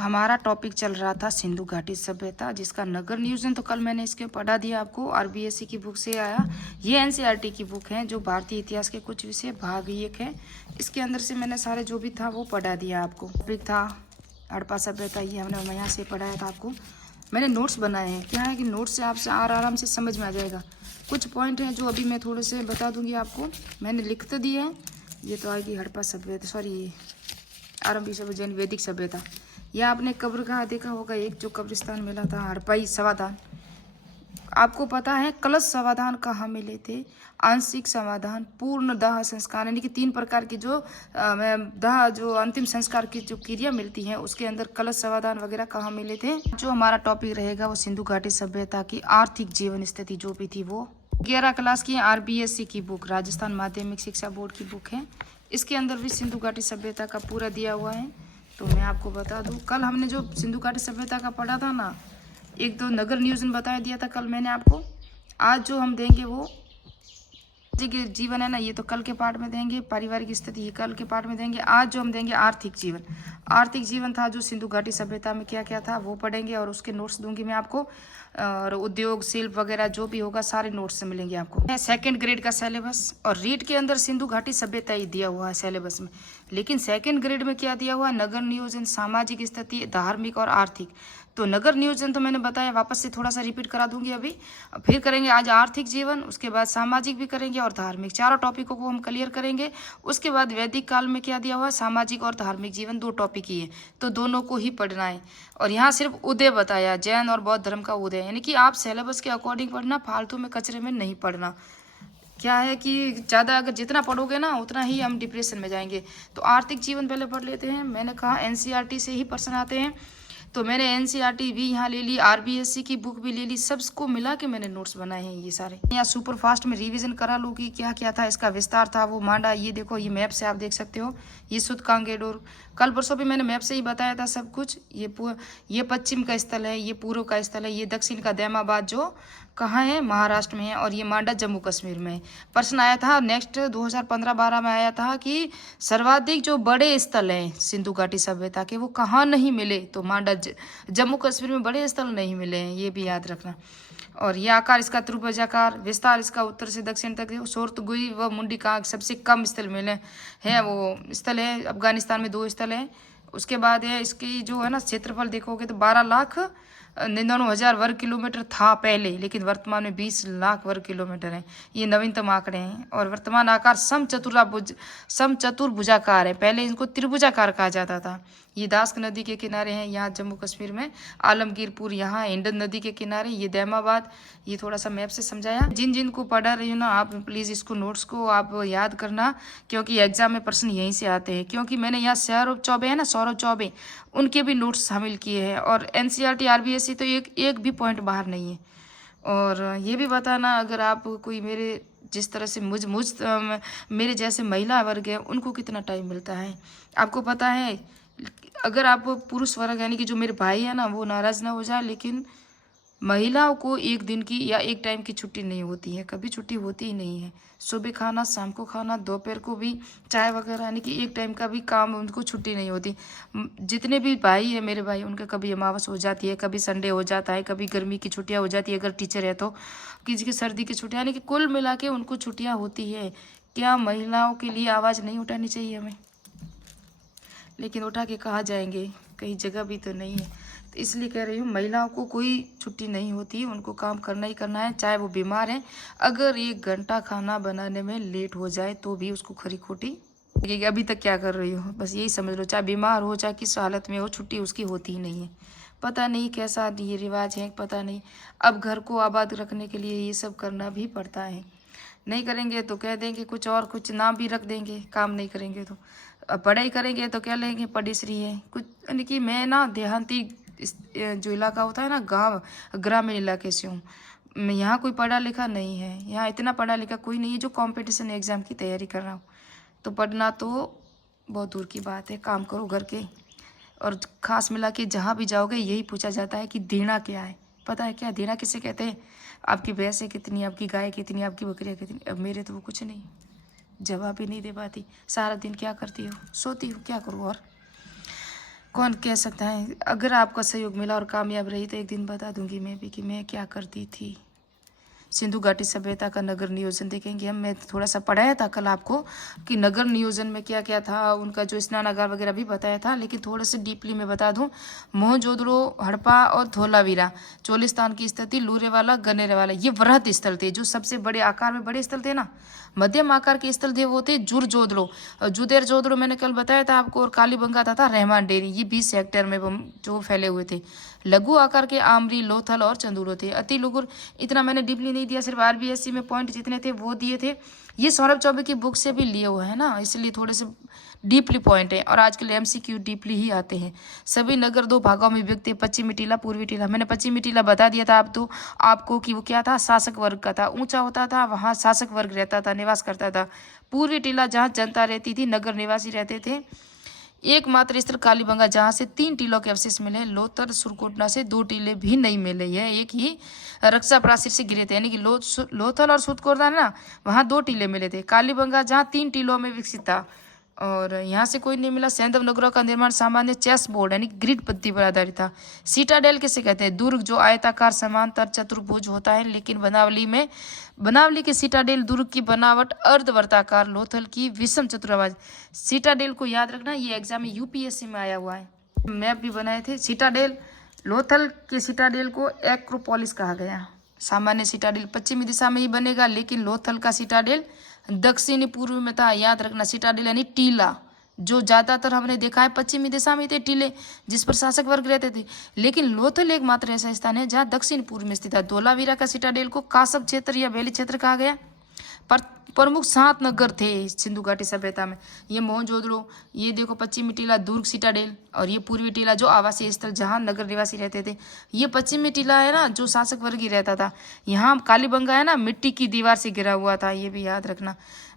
हमारा टॉपिक चल रहा था सिंधु घाटी सभ्यता, जिसका नगर नियोजन तो कल मैंने इसके पढ़ा दिया आपको। आरबीएससी की बुक से आया। ये एनसीईआरटी की बुक है जो भारतीय इतिहास के कुछ विषय भाग 1 है। इसके अंदर से मैंने सारे जो भी था वो पढ़ा दिया आपको। टॉपिक था हड़प्पा सभ्यता, ये हमने यहाँ से पढ़ाया था आपको। मैंने नोट्स बनाए हैं। क्या है कि नोट्स से आपसे आराम से समझ में आ जाएगा। कुछ पॉइंट हैं जो अभी मैं थोड़े से बता दूंगी आपको। मैंने लिख तो दिए हैं। ये तो आएगी हड़प्पा सभ्यता, सॉरी आरंभी सभ्यता, जैन वैदिक सभ्यता। यह आपने कब्रगाह देखा होगा, एक जो कब्रिस्तान मिला था, हड़प्पाई समाधान। आपको पता है कलश समाधान कहाँ मिले थे? आंशिक समाधान, पूर्ण दाह संस्कार, यानी कि 3 प्रकार की जो दाह जो अंतिम संस्कार की जो क्रिया मिलती है उसके अंदर कलश समाधान वगैरह कहाँ मिले थे। जो हमारा टॉपिक रहेगा वो सिंधु घाटी सभ्यता की आर्थिक जीवन स्थिति जो भी थी वो 11 क्लास की आरबीएससी की बुक, राजस्थान माध्यमिक शिक्षा बोर्ड की बुक है। इसके अंदर भी सिंधु घाटी सभ्यता का पूरा दिया हुआ है। तो मैं आपको बता दूं, कल हमने जो सिंधु घाटी सभ्यता का पढ़ा था ना, 1-2 नगर नियोजन बता दिया था कल मैंने आपको। आज जो हम देंगे वो के जीवन है ना, ये तो कल के पार्ट में देंगे। पारिवारिक स्थिति ये कल के पार्ट में देंगे। आज जो हम देंगे आर्थिक जीवन। आर्थिक जीवन था जो सिंधु घाटी सभ्यता में क्या क्या था वो पढ़ेंगे, और उसके नोट्स दूंगी मैं आपको। और उद्योग शिल्प वगैरह जो भी होगा सारे नोट्स से मिलेंगे आपको। सेकंड ग्रेड का सिलेबस, और रीड के अंदर सिंधु घाटी सभ्यता ही दिया हुआ है सिलेबस में। लेकिन सेकंड ग्रेड में क्या दिया हुआ है? नगर नियोजन, सामाजिक स्थिति, धार्मिक और आर्थिक। तो नगर नियोजन तो मैंने बताया, वापस से थोड़ा सा रिपीट करा दूंगी अभी। फिर करेंगे आज आर्थिक जीवन, उसके बाद सामाजिक भी करेंगे और धार्मिक। चारों टॉपिकों को हम क्लियर करेंगे। उसके बाद वैदिक काल में क्या दिया हुआ है? सामाजिक और धार्मिक जीवन, 2 टॉपिक ही है, तो दोनों को ही पढ़ना है। और यहाँ सिर्फ उदय बताया, जैन और बौद्ध धर्म का उदय, यानी कि आप सिलेबस के अकॉर्डिंग पढ़ना, फालतू में कचरे में नहीं पढ़ना। क्या है कि ज़्यादा अगर जितना पढ़ोगे ना उतना ही हम डिप्रेशन में जाएंगे। तो आर्थिक जीवन पहले पढ़ लेते हैं। मैंने कहा एनसीईआरटी से ही प्रश्न आते हैं, तो मैंने एनसीईआरटी भी यहाँ ले ली, आरबीएससी की बुक भी ले ली, सबको मिला के मैंने नोट्स बनाए हैं ये सारे। यहाँ सुपर फास्ट में रिवीजन करा लो कि क्या क्या था, इसका विस्तार था वो मांडा। ये देखो, ये मैप से आप देख सकते हो, ये सुध कांगेडोर। कल परसों भी मैंने मैप से ही बताया था सब कुछ। ये पश्चिम का स्थल है, ये पूर्व का स्थल है, ये दक्षिण का दैमाबाद जो कहाँ है? महाराष्ट्र में है, और ये मांडा जम्मू कश्मीर में है। प्रश्न आया था नेक्स्ट 2015-12 में आया था कि सर्वाधिक जो बड़े स्थल हैं सिंधु घाटी सभ्यता के वो कहाँ नहीं मिले? तो मांडा जम्मू कश्मीर में बड़े स्थल नहीं मिले हैं, ये भी याद रखना। और ये आकार इसका त्रिभुजाकार, विस्तार इसका उत्तर से दक्षिण तक, शोरतगुई व मुंडी का सबसे कम स्थल मिले हैं, वो स्थल है अफगानिस्तान में 2 स्थल है। उसके बाद है इसकी जो है ना क्षेत्रफल देखोगे तो 12,99,000 वर्ग किलोमीटर था पहले, लेकिन वर्तमान में 20 लाख वर्ग किलोमीटर है। ये नवीनतम आंकड़े हैं। और वर्तमान आकार समचतुर्भुजाकार है, पहले इनको त्रिभुजाकार कहा जाता था। ये दास्क नदी के किनारे हैं यहाँ जम्मू कश्मीर में, आलमगीरपुर यहाँ हिंडन नदी के किनारे, ये दैमाबाद। ये थोड़ा सा मैप से समझाया। जिन जिन को पढ़ा रही हो ना आप, प्लीज़ इसको नोट्स को आप याद करना, क्योंकि एग्जाम में प्रश्न यहीं से आते हैं। क्योंकि मैंने यहाँ सौरभ चौबे है ना, सौरभ चौबे, उनके भी नोट्स शामिल किए हैं। और एनसीईआरटी आरबीएससी तो एक भी पॉइंट बाहर नहीं है। और ये भी बताना, अगर आप कोई मेरे जिस तरह से मेरे जैसे महिला वर्ग है उनको कितना टाइम मिलता है। आपको पता है, अगर आप पुरुष वर्ग यानी कि जो मेरे भाई है ना वो नाराज ना हो जाए, लेकिन महिलाओं को 1 दिन की या 1 टाइम की छुट्टी नहीं होती है, कभी छुट्टी होती ही नहीं है। सुबह खाना, शाम को खाना, दोपहर को भी चाय वगैरह, यानी कि 1 टाइम का भी काम उनको छुट्टी नहीं होती। जितने भी भाई है मेरे भाई, उनका कभी अमावस हो जाती है, कभी संडे हो जाता है, कभी गर्मी की छुट्टियां हो जाती है अगर टीचर है तो, किसी की सर्दी की छुट्टियां, यानी कि कुल मिला के उनको छुट्टियाँ होती है। क्या महिलाओं के लिए आवाज़ नहीं उठानी चाहिए हमें? लेकिन उठा के कहाँ जाएंगे, कहीं जगह भी तो नहीं है। तो इसलिए कह रही हूँ, महिलाओं को कोई छुट्टी नहीं होती, उनको काम करना ही करना है, चाहे वो बीमार है। अगर 1 घंटा खाना बनाने में लेट हो जाए तो भी उसको खरी खोटी कि अभी तक क्या कर रही हो, बस यही समझ लो। चाहे बीमार हो, चाहे किस हालत में हो, छुट्टी उसकी होती ही नहीं है। पता नहीं कैसा ये रिवाज है, पता नहीं। अब घर को आबाद रखने के लिए ये सब करना भी पड़ता है। नहीं करेंगे तो कह देंगे कुछ और, कुछ नाम भी रख देंगे, काम नहीं करेंगे तो। पढ़ाई करेंगे तो क्या लेंगे, पढ़ीश्री है कुछ। यानी कि मैं ना देहांती जो इलाका होता है ना, गांव ग्रामीण इलाके से हूँ। मैं यहाँ कोई पढ़ा लिखा नहीं है, यहाँ इतना पढ़ा लिखा कोई नहीं है जो कंपटीशन एग्ज़ाम की तैयारी कर रहा हूँ। तो पढ़ना तो बहुत दूर की बात है, काम करो घर के। और खास मिला के जहाँ भी जाओगे यही पूछा जाता है कि देना क्या है। पता है क्या देना किसे कहते हैं? आपकी भैंसें कितनी, आपकी गाय कितनी, आपकी बकरियाँ कितनी। अब मेरे तो वो कुछ नहीं, जवाब ही नहीं दे पाती। सारा दिन क्या करती हो? सोती हूँ, क्या करूँ और। कौन कह सकता है। अगर आपका सहयोग मिला और कामयाब रही तो एक दिन बता दूंगी मैं भी कि मैं क्या करती थी। सिंधु घाटी सभ्यता का नगर नियोजन देखेंगे हम। मैं थोड़ा सा पढ़ाया था कल आपको कि नगर नियोजन में क्या क्या था, उनका जो स्नानागार वगैरह भी बताया था, लेकिन थोड़ा सा डीपली मैं बता दूं। मोहनजोदड़ो, हड़प्पा और धोलावीरा चोलिस्तान की स्थिति, लूरेवाला, गनेरेवाला, ये वृहद स्थल थे, जो सबसे बड़े आकार में बड़े स्थल थे ना। मध्यम आकार के स्थल थे वो थे जुरजोदड़ो और जुदेर जोदड़ो, मैंने कल बताया था आपको, और कालीबंगा तथा रहमान डेरी, ये 20 हेक्टेयर में जो फैले हुए थे। लघु आकार के आमरी, लोथल और चंदूरो थे। अति लघु, इतना मैंने डीपली नहीं दिया, सिर्फ आरबीएससी में पॉइंट जितने थे वो दिए थे। ये सौरभ चौबे की बुक से भी लिए हुए हैं ना, इसलिए थोड़े से डीपली पॉइंट है, और आजकल एमसीक्यू डीपली ही आते हैं। सभी नगर 2 भागों में विभक्त थे, पश्चिमी टीला, पूर्वी टीला। मैंने पश्चिमी टीला बता दिया था आप तो आपको कि वो क्या था, शासक वर्ग का था, ऊंचा होता था, वहाँ शासक वर्ग रहता था, निवास करता था। पूर्वी टीला जहाँ जनता रहती थी, नगर निवासी रहते थे। एकमात्र स्थल कालीबंगा जहाँ से 3 टीलों के अवशेष मिले। लोथल सुरकोटना से 2 टीले भी नहीं मिले, यह एक ही रक्षा प्राचीर से गिरे थे, यानी कि लोथल और सुरकोटना ना, वहाँ 2 टीले मिले थे। कालीबंगा जहाँ 3 टीलों में विकसित था और यहाँ से कोई नहीं मिला। सैंधव नगरों का निर्माण सामान्य चेस बोर्ड यानी ग्रिड पद्धति पर आधारित था। सीटाडेल किसे कहते हैं, दुर्ग जो आयताकार समांतर चतुर्भुज होता है, लेकिन बनावली के सीटाडेल दुर्ग की बनावट अर्धवर्ताकार, लोथल की विषम चतुर्भुज। सीटाडेल को याद रखना, ये एग्जाम में यूपीएससी में आया हुआ है। मैप भी बनाए थे। सीटाडेल, लोथल के सीटाडेल को एक्रोपोलिस कहा गया। सामान्य सीटाडेल पश्चिमी दिशा में ही बनेगा, लेकिन लोथल का सीटाडेल दक्षिणी पूर्व में था। याद रखना, सीटाडेल यानी टीला, जो ज्यादातर हमने देखा है पश्चिमी दिशा में थे टीले, जिस पर शासक वर्ग रहते थे। लेकिन लोथल एकमात्र ऐसा स्थान है जहाँ दक्षिण पूर्व में स्थित है। धोलावीरा का सीटाडेल को कासब क्षेत्र या वैली क्षेत्र कहा गया। प्रमुख 7 नगर थे सिंधु घाटी सभ्यता में। ये मोहनजोदड़ो, ये देखो पश्चिमी टीला दुर्ग सीटाडेल, और ये पूर्वी टीला जो आवासीय स्थल जहाँ नगर निवासी रहते थे। ये पश्चिमी टीला है ना, जो शासक वर्ग ही रहता था। यहाँ कालीबंगा है ना, मिट्टी की दीवार से घिरा हुआ था, ये भी याद रखना।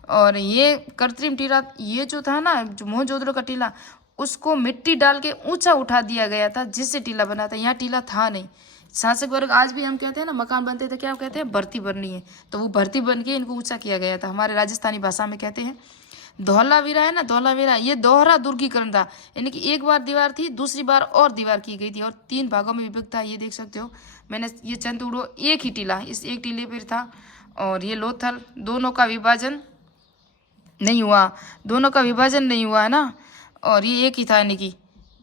और ये कृत्रिम टीला, ये जो था ना, जो मोहनजोदड़ो का टीला, उसको मिट्टी डाल के ऊंचा उठा दिया गया था, जिससे टीला बना था। यहाँ टीला था नहीं। शासक वर्ग, आज भी हम कहते हैं ना, मकान बनते थे क्या कहते हैं, भर्ती बननी है, तो वो भर्ती बन के इनको ऊंचा किया गया था। हमारे राजस्थानी भाषा में कहते हैं। धौलावीरा है ना, धौलावीरा, ये दोहरा दुर्गीकरण था, यानी कि एक बार दीवार थी, दूसरी बार और दीवार की गई थी, और 3 भागों में विभक्त था। ये देख सकते हो मैंने, ये चंदूड़ो एक ही टीला, इस एक टीले पर था। और ये लोथल, दोनों का विभाजन नहीं हुआ है ना, और ये एक ही था। यानी कि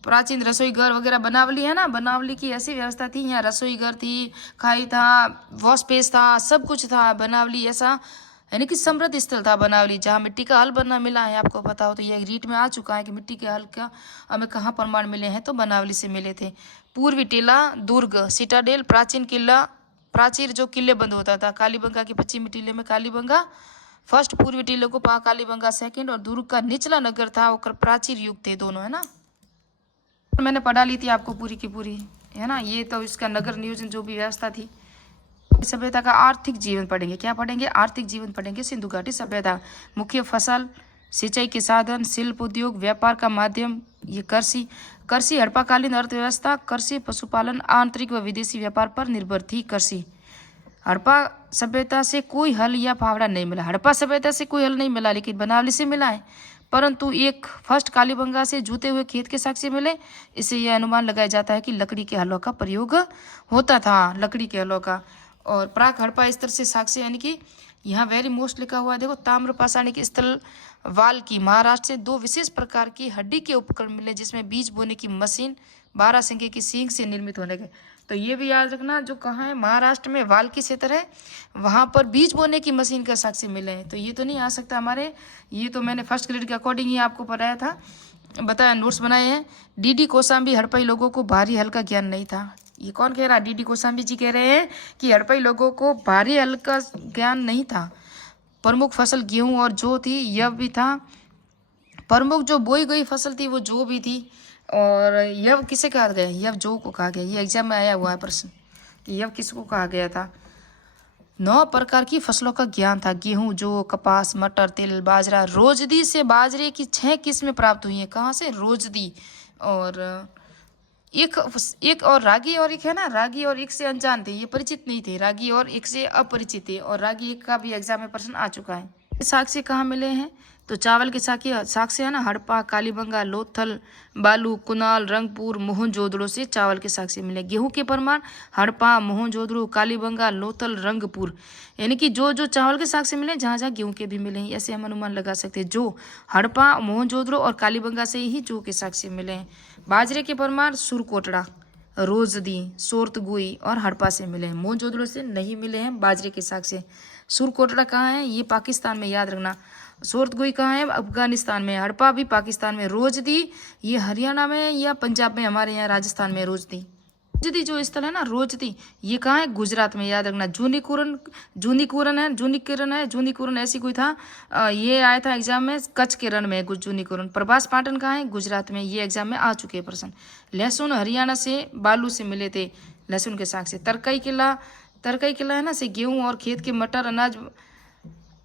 प्राचीन रसोई घर वगैरह बनावली है ना, बनावली की ऐसी व्यवस्था थी। यहाँ रसोई घर थी, खाई था, वॉश स्पेस था, सब कुछ था। बनावली ऐसा यानी कि समृद्ध स्थल था बनावली, जहाँ मिट्टी का हल बनना मिला है। आपको पता हो तो ये रीट में आ चुका है कि मिट्टी के हल का हमें कहाँ प्रमाण मिले हैं, तो बनावली से मिले थे। पूर्वी टीला दुर्ग सीटाडेल, प्राचीन किला, प्राचीर जो किले बंद होता था। कालीबंगा के पश्चिमी टीले में कालीबंगा फर्स्ट, पूर्वी टीले को कालीबंगा सेकंड, और दुर्ग का निचला नगर था, वो प्राचीर युग थे दोनों, है ना। मैंने पढ़ा ली थी आपको पूरी की पूरी, है ना। ये तो इसका नगर नियोजन जो भी व्यवस्था थी। सभ्यता का आर्थिक जीवन पढ़ेंगे, क्या पढ़ेंगे, आर्थिक जीवन पढ़ेंगे। सिंधु घाटी सभ्यता, मुख्य फसल, सिंचाई के साधन, शिल्प उद्योग, व्यापार का माध्यम, ये कृषि हड़प्पाकालीन अर्थव्यवस्था, कृषि, पशुपालन, आंतरिक व विदेशी व्यापार पर निर्भर थी कृषि। हड़प्पा सभ्यता से कोई हल या फावड़ा नहीं मिला। हड़प्पा सभ्यता से कोई हल नहीं मिला, लेकिन बनावली से मिला है। परंतु एक फर्स्ट कालीबंगा से जूते हुए खेत के साक्ष्य मिले। इससे यह अनुमान लगाया जाता है कि लकड़ी के हलों का प्रयोग होता था, लकड़ी के हलों का। और प्राक हड़प्पा स्तर से साक्ष्य, यानी कि यहाँ वेरी मोस्ट लिखा हुआ है, देखो, ताम्र पाषाणिक स्थल वाल की महाराष्ट्र से 2 विशेष प्रकार की हड्डी के उपकरण मिले, जिसमें बीज बोने की मशीन 12 सिंगे की सींग से निर्मित होने के। तो ये भी याद रखना, जो कहाँ है, महाराष्ट्र में वाल की क्षेत्र है, वहाँ पर बीज बोने की मशीन का साक्ष्य मिले हैं। तो ये तो नहीं आ सकता हमारे, ये तो मैंने फर्स्ट ग्रेड के अकॉर्डिंग ही आपको पढ़ाया था, बताया, नोट्स बनाए हैं। डीडी कोसांबी, हड़प्पई लोगों को भारी हल का ज्ञान नहीं था। ये कौन कह रहा है, डीडी कोसांबी जी कह रहे हैं कि हड़प्पई लोगों को भारी हल का ज्ञान नहीं था। प्रमुख फसल गेहूं और जौ थी, यव भी था। प्रमुख जो बोई गई फसल थी वो जौ भी थी। और यव किसे कहा गया, यव जौ को कहा गया। ये एग्जाम में आया हुआ है प्रश्न, यव किसको कहा गया था। 9 प्रकार की फसलों का ज्ञान था, गेहूं, जौ, कपास, मटर, तिल, बाजरा। रोजदी से बाजरे की 6 किस्में प्राप्त हुई हैं। कहाँ से, रोजदी। और एक और रागी और एक है ना, रागी और एक से अनजान थे, ये परिचित नहीं थे। रागी और एक से अपरिचित थे, और रागी एक का भी एग्जाम में प्रश्न आ चुका है। साक्ष्य कहाँ मिले हैं, तो चावल के साक्ष्य है ना हड़प्पा, कालीबंगा, लोथल, बालू, कुनाल, रंगपुर, मोहनजोदड़ो से चावल के साक्ष्य मिले। गेहूं के प्रमाण हड़प्पा, मोहनजोदड़ो, कालीबंगा, लोथल, रंगपुर, यानी कि जो जो चावल के साक्ष्य मिले जहाँ जहाँ गेहूं के भी मिले हैं, ऐसे हम अनुमान लगा सकते हैं। जो हड़प्पा, मोहनजोदड़ो और कालीबंगा से ही जो के साक्ष्य मिले हैं। बाजरे के प्रमाण सुरकोटड़ा, रोजदी, सोरतगुई और हड़प्पा से मिले हैं। मोहनजोदड़ो से नहीं मिले हैं बाजरे के साक्ष्य। सुरकोटड़ा कहाँ है? ये पाकिस्तान में, याद रखना। सोरतगुई कहाँ है? अफगानिस्तान में। हड़प्पा भी पाकिस्तान में। रोजदी ये हरियाणा में या पंजाब में, हमारे यहाँ राजस्थान में रोजदी। रोजदी जो स्थल है ना, रोजदी, ये कहाँ है? गुजरात में, याद रखना। जूनीकुरन ऐसी कोई था, ये आया था एग्जाम में, कच्छ के रण में जूनीकुरन। प्रभास पाटन कहाँ है? गुजरात में। ये एग्जाम में आ चुके हैं प्रश्न। लहसुन हरियाणा से बालू से मिले थे, लहसुन के साक्ष्य। तरकई किला है ना, से गेहूं और खेत के मटर,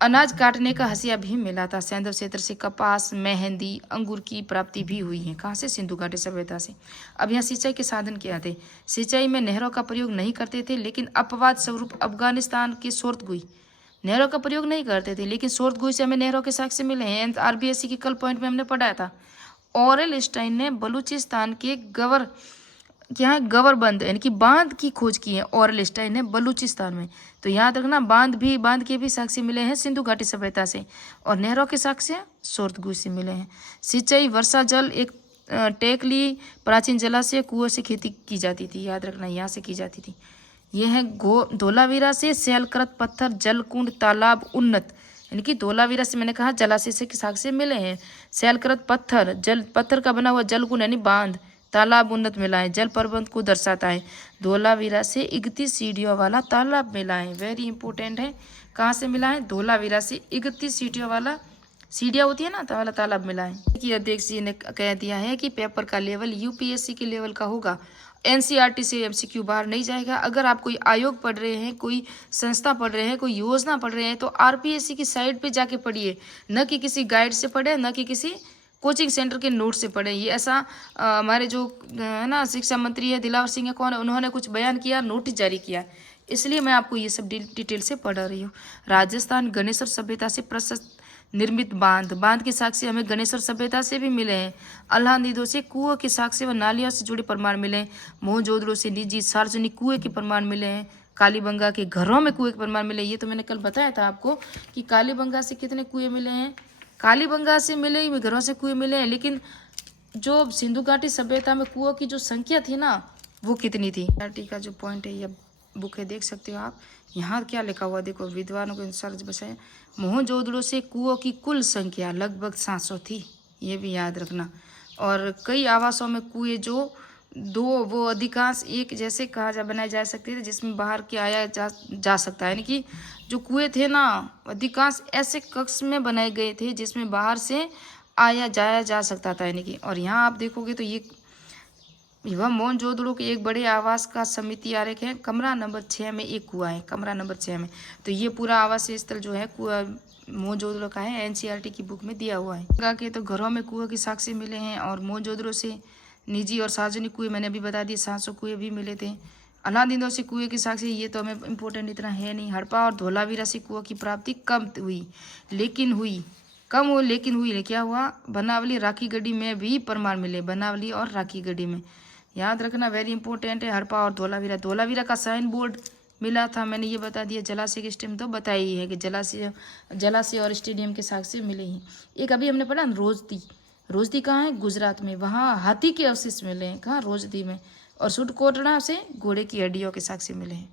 अनाज काटने का हसिया भी मिला था। सैंधव क्षेत्र से कपास, मेहंदी, अंगूर की प्राप्ति भी हुई है। कहाँ से? सिंधु घाटी सभ्यता से। अब यहाँ सिंचाई के साधन क्या थे? सिंचाई में नहरों का प्रयोग नहीं करते थे, लेकिन अपवाद स्वरूप अफगानिस्तान के सोरतगुई नहरों का प्रयोग नहीं करते थे, लेकिन सोरतगुई से हमें नहरों के साक्ष्य मिले हैं। आरबीएससी के कल पॉइंट में हमने पढ़ाया था। ऑरेल स्टाइन ने बलूचिस्तान के गवरबंद यानी कि बांध की खोज की है। ऑरेल स्टाइन ने बलूचिस्तान में। तो याद रखना, बांध के भी साक्ष्य मिले हैं सिंधु घाटी सभ्यता से, और नहरों के साक्ष्य सोरतगुई से मिले हैं। सिंचाई वर्षा जल, एक टेकली प्राचीन जलाशय, कुओं से खेती की जाती थी। याद रखना, यहाँ से की जाती थी। यह है धोलावीरा से शैलकृत पत्थर, जलकुंड, तालाब, उन्नत, यानी कि धोलावीरा से मैंने कहा जलाशय से साक्ष्य मिले हैं। शैलकृत पत्थर का बना हुआ जलकुंड यानी बांध, तालाब, उन्नत मिला है, जल प्रबंध को दर्शाता है। धोलावीरा से 31 सीढ़ियों वाला तालाब मिला है। वेरी इंपॉर्टेंट है। कहाँ से मिला है? धोलावीरा से 31 सीढ़ियों वाला, सीढ़ियाँ होती है ना, वाला तालाब मिला है। कि अध्यक्ष जी ने कह दिया है कि पेपर का लेवल यूपीएससी के लेवल का होगा। एनसीईआरटी से एमसीक्यू बाहर नहीं जाएगा। अगर आप कोई आयोग पढ़ रहे हैं, कोई संस्था पढ़ रहे हैं, कोई योजना पढ़ रहे हैं, तो आरपीएससी की साइट पे जाके पढ़िए, न कि किसी गाइड से पढ़े, न कि किसी कोचिंग सेंटर के नोट से पढ़े। ये ऐसा हमारे जो है ना शिक्षा मंत्री है दिलावर सिंह है, कौन है, उन्होंने कुछ बयान किया, नोटिस जारी किया, इसलिए मैं आपको ये सब डिटेल से पढ़ा रही हूँ। राजस्थान गणेशर सभ्यता से प्रशस्त निर्मित बांध के साक्ष्य हमें गणेशर सभ्यता से भी मिले हैं। अल्लाह से कुओं के साक्ष्य व नालियों से जुड़े प्रमाण मिले हैं। मोहनजोदड़ो से निजी सार्वजनिक कुएं के प्रमाण मिले हैं। कालीबंगा के घरों में कुएं के प्रमाण मिले। ये तो मैंने कल बताया था आपको कि कालीबंगा से कितने कुएं मिले हैं। कालीबंगा से मिले, घरों से कुएं मिले हैं, लेकिन जो सिंधु घाटी सभ्यता में कुओं की जो संख्या थी ना, वो कितनी थी? घाटी का जो पॉइंट है, ये बुक है, देख सकते हो आप। यहाँ क्या लिखा हुआ देखो, विद्वानों के अनुसार बसाए मोहनजोदड़ो से कुओं की कुल संख्या लगभग 700 थी, ये भी याद रखना। और कई आवासों में कुएं जो दो वो अधिकांश एक जैसे बनाए जा सकते थे, जिसमें बाहर के आया जा सकता है, यानी कि जो कुएं थे ना, अधिकांश ऐसे कक्ष में बनाए गए थे जिसमें बाहर से आया जाया जा सकता था, यानी कि। और यहाँ आप देखोगे तो ये वह मोहनजोदड़ो के एक बड़े आवास का समिति आरेख है। कमरा नंबर 6 में एक कुआं है, कमरा नंबर 6 में। तो ये पूरा आवासीय स्थल जो है कुआं मोहनजोदड़ो का है, एनसीईआरटी की बुक में दिया हुआ है। गंगा के तो घरों में कुएं के साक्ष्य मिले हैं, और मोहनजोदड़ो से निजी और सार्वजनिक कुएं मैंने अभी बता दिए, 700 कुएं भी मिले थे। अलादीन से कुएं के साक्ष्य, ये तो हमें इम्पोर्टेंट इतना है नहीं। हड़प्पा और धोलावीरा से कुओं की प्राप्ति कम हुई, लेकिन क्या हुआ, बनावली राखी गढ़ी में भी प्रमाण मिले। बनावली और राखी गढ़ी में, याद रखना, वेरी इंपॉर्टेंट है। हड़प्पा और धोलावीरा का साइन बोर्ड मिला था, मैंने ये बता दिया। जलाशय के स्टेडियम तो बताया ही है कि जलाशय और स्टेडियम के साक्ष्य मिले ही। एक अभी हमने पढ़ा रोजदी कहाँ है? गुजरात में। वहाँ हाथी के अवशेष मिले हैं, कहाँ? रोजदी में। और सुरकोटड़ा से घोड़े की हड्डियों के साक्ष्य मिले हैं।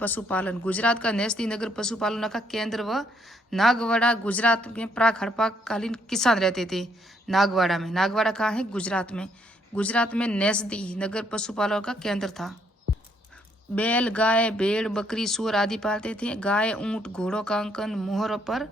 पशुपालन, गुजरात का नैस्ती नगर पशुपालन का केंद्र व नागवाड़ा। गुजरात में प्राक हड़प्पा कालीन किसान रहते थे नागवाड़ा में। नागवाड़ा कहाँ है? गुजरात में नैस्ती नगर पशुपालन का केंद्र था। बैल, गाय, भेड़, बकरी, सूअर आदि पालते थे। गाय, ऊंट, घोड़ों का अंकन मोहरों पर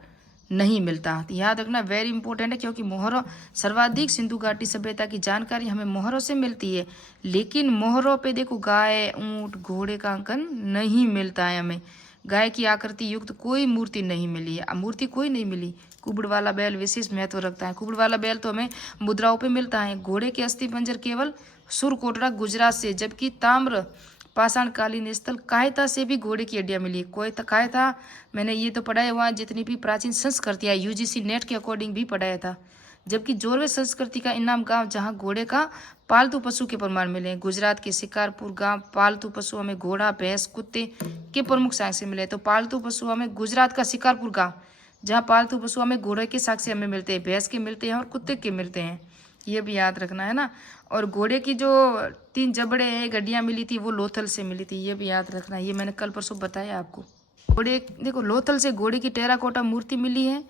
नहीं मिलता। याद रखना, वेरी इंपॉर्टेंट है, क्योंकि मोहरों सर्वाधिक सिंधु घाटी सभ्यता की जानकारी हमें मोहरों से मिलती है, लेकिन मोहरों पे देखो गाय, ऊंट, घोड़े का अंकन नहीं मिलता है हमें। गाय की आकृति युक्त कोई मूर्ति नहीं मिली है, मूर्ति कोई नहीं मिली। कुबड़ वाला बैल विशेष महत्व रखता है। कुबड़ वाला बैल तो हमें मुद्राओं पे मिलता है। घोड़े के अस्थि पंजर केवल सुरकोटड़ा गुजरात से, जबकि ताम्र पाषाणकालीन स्थल कायता से भी घोड़े की हड्डियां मिली। कोई कायता मैंने ये तो पढ़ाया हुआ, जितनी भी प्राचीन संस्कृतियाँ यूजीसी नेट के अकॉर्डिंग भी पढ़ाया था। जबकि जोरवे संस्कृति का इनाम गांव जहां घोड़े का पालतू पशु के प्रमाण मिले। गुजरात के शिकारपुर गांव पालतू पशुओं में घोड़ा, भैंस, कुत्ते के प्रमुख साक्ष्य मिले। तो पालतू पशुओं में गुजरात का शिकारपुर गांव, जहां पालतू पशुओं में घोड़े के साक्ष्य हमें मिलते हैं, भैंस के मिलते हैं और कुत्ते के मिलते हैं। ये भी याद रखना है ना। और घोड़े की जो 3 जबड़े हैं, गड्डियां मिली थी, वो लोथल से मिली थी। ये भी याद रखना, ये मैंने कल परसों बताया आपको। घोड़े देखो, लोथल से घोड़े की टेराकोटा मूर्ति मिली है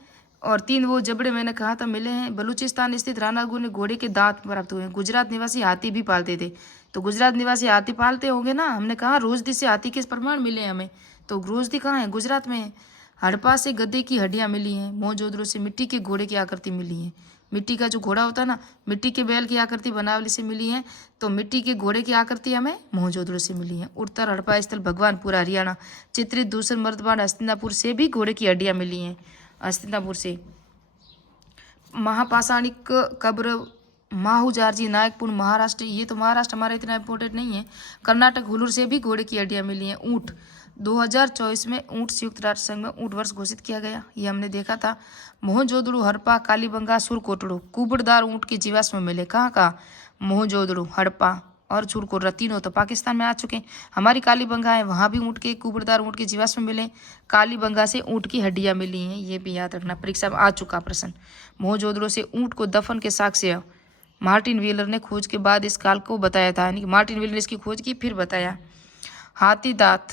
और 3 वो जबड़े मैंने कहा था मिले हैं। बलूचिस्तान स्थित रानागुर ने घोड़े के दांत प्राप्त हुए हैं। गुजरात निवासी हाथी भी पालते थे। तो गुजरात निवासी हाथी पालते होंगे ना। हमने कहा रोजदी से हाथी के प्रमाण मिले हमें, तो रोजदी कहाँ है? गुजरात में है। हड़प्पा से गधे की हड्डियां मिली हैं। मोहनजोदड़ो से मिट्टी के घोड़े की आकृति मिली है। मिट्टी का जो घोड़ा होता है ना, मिट्टी के बैल की आकृति बनावली से मिली है। तो मिट्टी के घोड़े की आकृति हमें मोहनजोदड़ो से मिली है। उत्तर हड़प्पा स्थल भगवानपुर हरियाणा चित्रित दूसरे मर्दबान हस्तिनापुर से भी घोड़े की हड्डियां मिली हैं। हस्तिनापुर से महापाषाणिक कब्र माहूजारजी नायकपुर महाराष्ट्र। ये तो महाराष्ट्र हमारा इतना इम्पोर्टेंट नहीं है। कर्नाटक हुलूर से भी घोड़े की हड्डियां मिली हैं। ऊँट 2024 में ऊँट संयुक्त राष्ट्र संघ में ऊँट वर्ष घोषित किया गया, ये हमने देखा था। मोहनजोदड़ो, हड़प्पा, कालीबंगा, सुरकोटड़ो कुबड़दार ऊँट के जीवाश्म मिले। कहाँ का? मोहनजोदड़ो, हड़प्पा और सुरकोटड़ा, तीनों तो पाकिस्तान में आ चुके हैं। हमारी कालीबंगा है, वहाँ भी ऊँट के कुबड़दार ऊँट के जीवाश्म मिले। कालीबंगा से ऊँट की हड्डियाँ मिली हैं, ये भी याद रखना, परीक्षा में आ चुका प्रश्न। मोहनजोदड़ो से ऊँट को दफन के साक्ष्य मार्टिन व्हीलर ने खोज के बाद इस काल को बताया था, यानी कि मार्टिन व्हीलर ने इसकी खोज की फिर बताया। हाथी दांत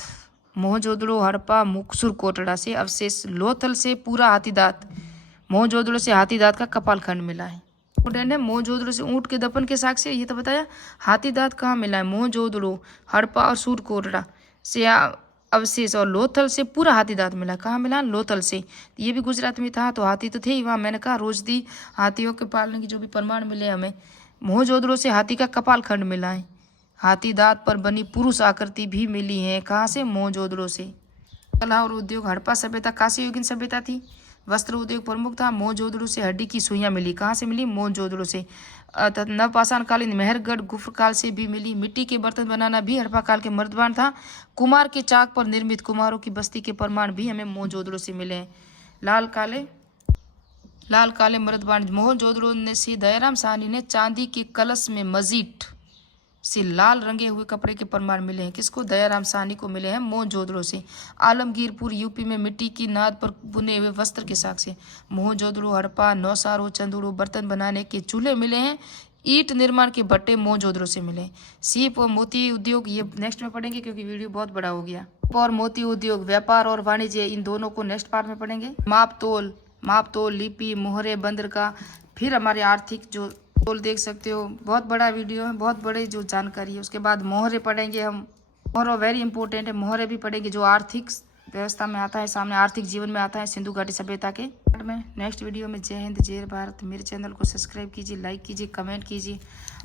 मोहनजोदड़ो, हड़प्पा, मुक्सुर कोटड़ा से अवशेष। लोथल से पूरा हाथी दांत। मोहनजोदड़ो से हाथी दांत का कपाल खंड मिला है। मोहनजोदड़ो से ऊँट के दफन के साक्ष्य, ये तो बताया। हाथी दांत कहाँ मिला है? मोहनजोदड़ो, हड़प्पा और सुरकोटड़ा से अवशेष। और लोथल से पूरा हाथी दांत मिला। कहाँ मिला? लोथल से। ये भी गुजरात में था, तो हाथी तो थे ही वहाँ। मैंने कहा रोजदी हाथियों के पालने की जो भी प्रमाण मिले हमें। मोहनजोदड़ो से हाथी का कपाल खंड मिला है। हाथी दांत पर बनी पुरुष आकृति भी मिली है। कहाँ से? मोहनजोदड़ो से। कला और उद्योग हड़प्पा सभ्यता कांस्य युगीन सभ्यता थी। वस्त्र उद्योग प्रमुख था। मोहनजोदड़ो से हड्डी की सुइयां मिली। कहाँ से मिली? मोहनजोदड़ो से। नवपाषाणकालीन मेहरगढ़ गुफर काल से भी मिली। मिट्टी के बर्तन बनाना भी हड़प्पा काल के मर्दबान था। कुमार के चाक पर निर्मित कुम्हारों की बस्ती के प्रमाण भी हमें मोहनजोदड़ो से मिले हैं। लाल काले मर्दबान मोहनजोदड़ो ने से दयाराम साहनी ने चांदी के कलश में मजीठ से लाल रंगे हुए कपड़े के प्रमाण मिले हैं। किसको? दयाराम साहनी को मिले हैं मोहनजोदड़ो से। आलमगीरपुर यूपी में मिट्टी की नाद पर बुने हुए वस्त्र के साक्ष्य। मोहनजोदड़ो, हड़प्पा, नौसारो, चंदूड़ो बर्तन बनाने के चूल्हे मिले हैं। ईंट निर्माण के भट्टे मोहनजोदड़ो से मिले। सीप और मोती उद्योग ये नेक्स्ट में पढ़ेंगे, क्योंकि वीडियो बहुत बड़ा हो गया। और मोती उद्योग, व्यापार और वाणिज्य, इन दोनों को नेक्स्ट पार्ट में पढ़ेंगे। माप तोल, लिपि, मोहरे, बंदरगाह, फिर हमारे आर्थिक जो तोल देख सकते हो। बहुत बड़ा वीडियो है, बहुत बड़े जो जानकारी है। उसके बाद मोहरे पढ़ेंगे हम। मोहरा वेरी इंपॉर्टेंट है। मोहरे भी पढ़ेंगे जो आर्थिक व्यवस्था में आता है, सामने आर्थिक जीवन में आता है सिंधु घाटी सभ्यता के में। नेक्स्ट वीडियो में जय हिंद जय भारत। मेरे चैनल को सब्सक्राइब कीजिए, लाइक कीजिए, कमेंट कीजिए।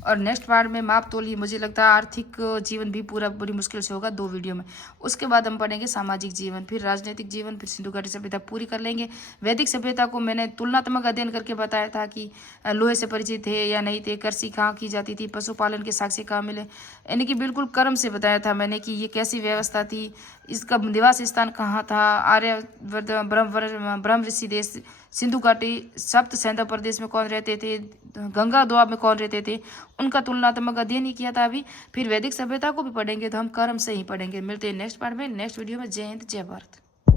और नेक्स्ट पार्ट में माप तोलिए, मुझे लगता है आर्थिक जीवन भी पूरा बड़ी मुश्किल से होगा 2 वीडियो में। उसके बाद हम पढ़ेंगे सामाजिक जीवन, फिर राजनीतिक जीवन, फिर सिंधु घाटी सभ्यता पूरी कर लेंगे। वैदिक सभ्यता को मैंने तुलनात्मक अध्ययन करके बताया था कि लोहे से परिचित थे या नहीं थे, कृषि कहाँ की जाती थी, पशुपालन के साक्ष्य कहाँ मिले, यानी कि बिल्कुल क्रम से बताया था मैंने कि ये कैसी व्यवस्था थी, इसका निवास स्थान कहाँ था। आर्यवर्त, ब्रह्म ऋषि देश, सिंधु घाटी, सप्त सैंधव प्रदेश में कौन रहते थे, गंगा दोआब में कौन रहते थे, उनका तुलनात्मक अध्ययन ही किया था अभी। फिर वैदिक सभ्यता को भी पढ़ेंगे, तो हम क्रम से ही पढ़ेंगे। मिलते हैं नेक्स्ट पार्ट में, नेक्स्ट वीडियो में। जय हिंद जय भारत।